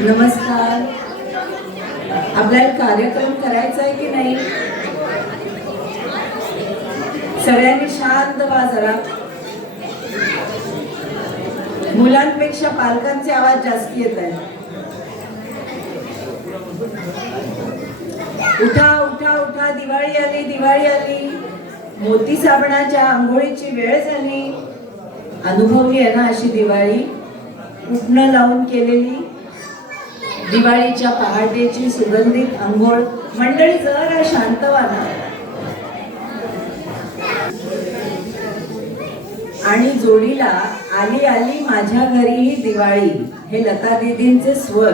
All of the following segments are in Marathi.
नमस्कार. आपल्याला कार्यक्रम करायचा आहे की नाही? सगळ्यांनी शांत व्हा जरा. मुलांपेक्षा पालकांचे आवाज जास्त येत आहेत. उठा उठा उठा, दिवाळी आली, दिवाळी आली. मोती साबणाच्या आंघोळीची वेळ झाली. अनुभवली आहे ना अशी दिवाळी? उठणं लावून केलेली दिवाळीच्या पहाटेची सुगंधित अंघोळ. मंडळी जरा शांत व्हा ना. आणि जोडीला आली आली माझ्या घरी ही दिवाळी, हे लता दीदींचे स्वर.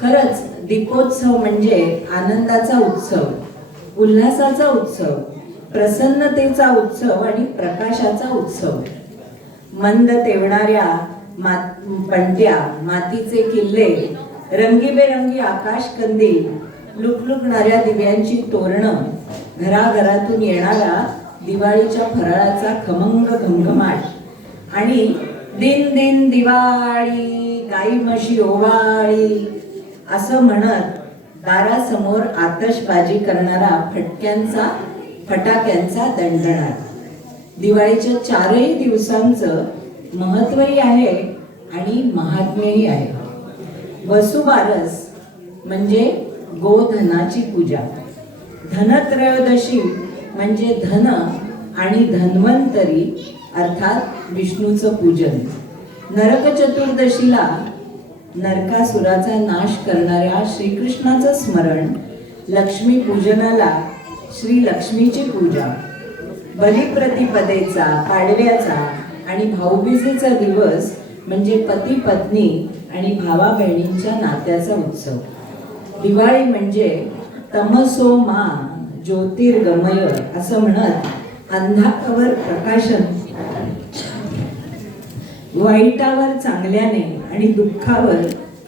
खरंच दीपोत्सव म्हणजे आनंदाचा उत्सव, उल्हासाचा उत्सव, प्रसन्नतेचा उत्सव आणि प्रकाशाचा उत्सव. मंद तेवणाऱ्या पणत्या, मातीचे किल्ले, रंगीबेरंगी आकाश कंदील, लुकलुकणाऱ्या दिव्यांची तोरणं, घराघरातून येणारा दिवाळीच्या फराळाचा खमंग घमघमाट आणि दिन दिन दिवाळी, गाई म्हशी ओवाळी असं म्हणत दारासमोर आतषबाजी करणारा फटाक्यांचा दणदणाट. दिवाळीच्या 4ही दिवसांचं महत्त्वही आहे आणि महात्म्यही आहे. वसुबारस म्हणजे गोधनाची पूजा. धनत्रयोदशी म्हणजे धन आणि धन्वंतरी अर्थात विष्णूचं पूजन. नरक चतुर्दशीला नरकासुराचा नाश करणाऱ्या श्रीकृष्णाचं स्मरण. लक्ष्मी पूजनाला श्री लक्ष्मीची पूजा. बलिप्रतिपदेचा, पाडव्याचा आणि भाऊबीजेचा दिवस म्हणजे पती पत्नी आणि भावा बहिणींच्या नात्याचा उत्सव. दिवाळी म्हणजे तमसो मा ज्योतिर्गमय असं म्हणत अंधारावर प्रकाशन, वाईटावर चांगल्याने आणि दुःखावर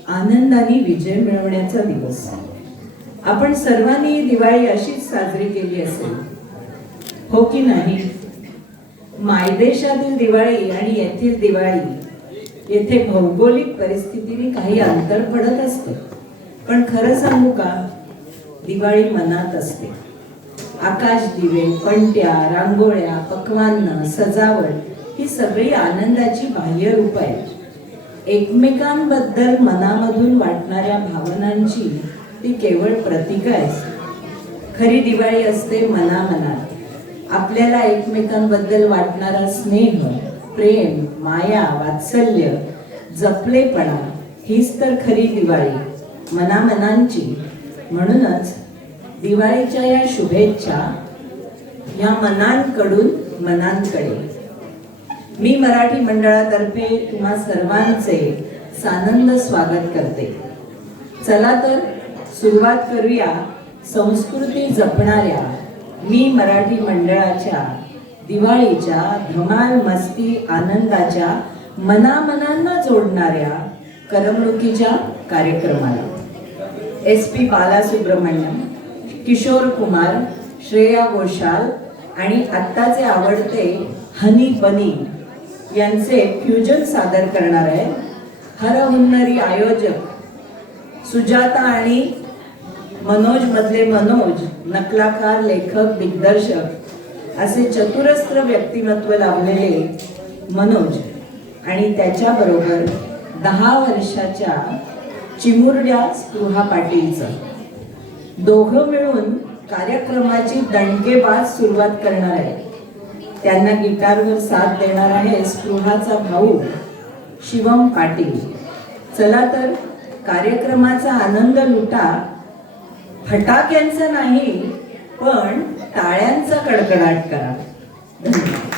आनंदाने विजय मिळवण्याचा दिवस. आपण सर्वांनी दिवाळी अशीच साजरी केली असेल, हो की नाही? मायदेशातील दिवाळी आणि येथील दिवाळी, येथे भौगोलिक परिस्थितीने काही अंतर पडत असते, पण खरं सांगू का, दिवाळी मनात असते. आकाश दिवे, पणत्या, रांगोळ्या, पक्वान्न, सजावट ही सगळी आनंदाची बाह्य रूप आहेत. एकमेकांबद्दल मनामधून वाटणाऱ्या भावनांची ती केवळ प्रतीक आहे. खरी दिवाळी असते मनामनात. आपल्याला एकमेकांबद्दल वाटणारा स्नेह, प्रेम, माया, वात्सल्य, जपलेपणा हीच तर खरी दिवाळी, मनामनांची. म्हणूनच दिवाळीच्या या शुभेच्छा या मनांकडून मनांकडे. मी मराठी मंडळातर्फे तुम्हा सर्वांचे सानंद स्वागत करते. चला तर सुरुवात करूया संस्कृती जपणाऱ्या मी मराठी मंडळाच्या दिवाळीच्या धमाल मस्ती आनंदाच्या मनामनांना जोडणाऱ्या करमणुकीच्या कार्यक्रमाला. SP बालासुब्रमण्यम, किशोर कुमार, श्रेया घोषाल आणि आत्ताचे आवडते हनी बनी यांचे फ्युजन सादर करणार आहे. हरहुन्नरी आयोजक सुजाता आणि मनोज मधले मनोज, नकलाकार, लेखक, दिग्दर्शक असे चतुरस्त्र व्यक्तिमत्व लाभलेले मनोज आणि त्याच्याबरोबर 10 वर्षाच्या चिमुरड्या स्पृहा पाटीलचं. दोघं मिळून कार्यक्रमाची दणकेबाज सुरुवात करणार आहे. त्यांना गिटारवर साथ देणार आहे स्पृहाचा भाऊ शिवम पाटील. चला तर कार्यक्रमाचा आनंद लुटा. फटाक्यांचा नाही पण टाळ्यांचा कडकडाट करा. धन्यवाद.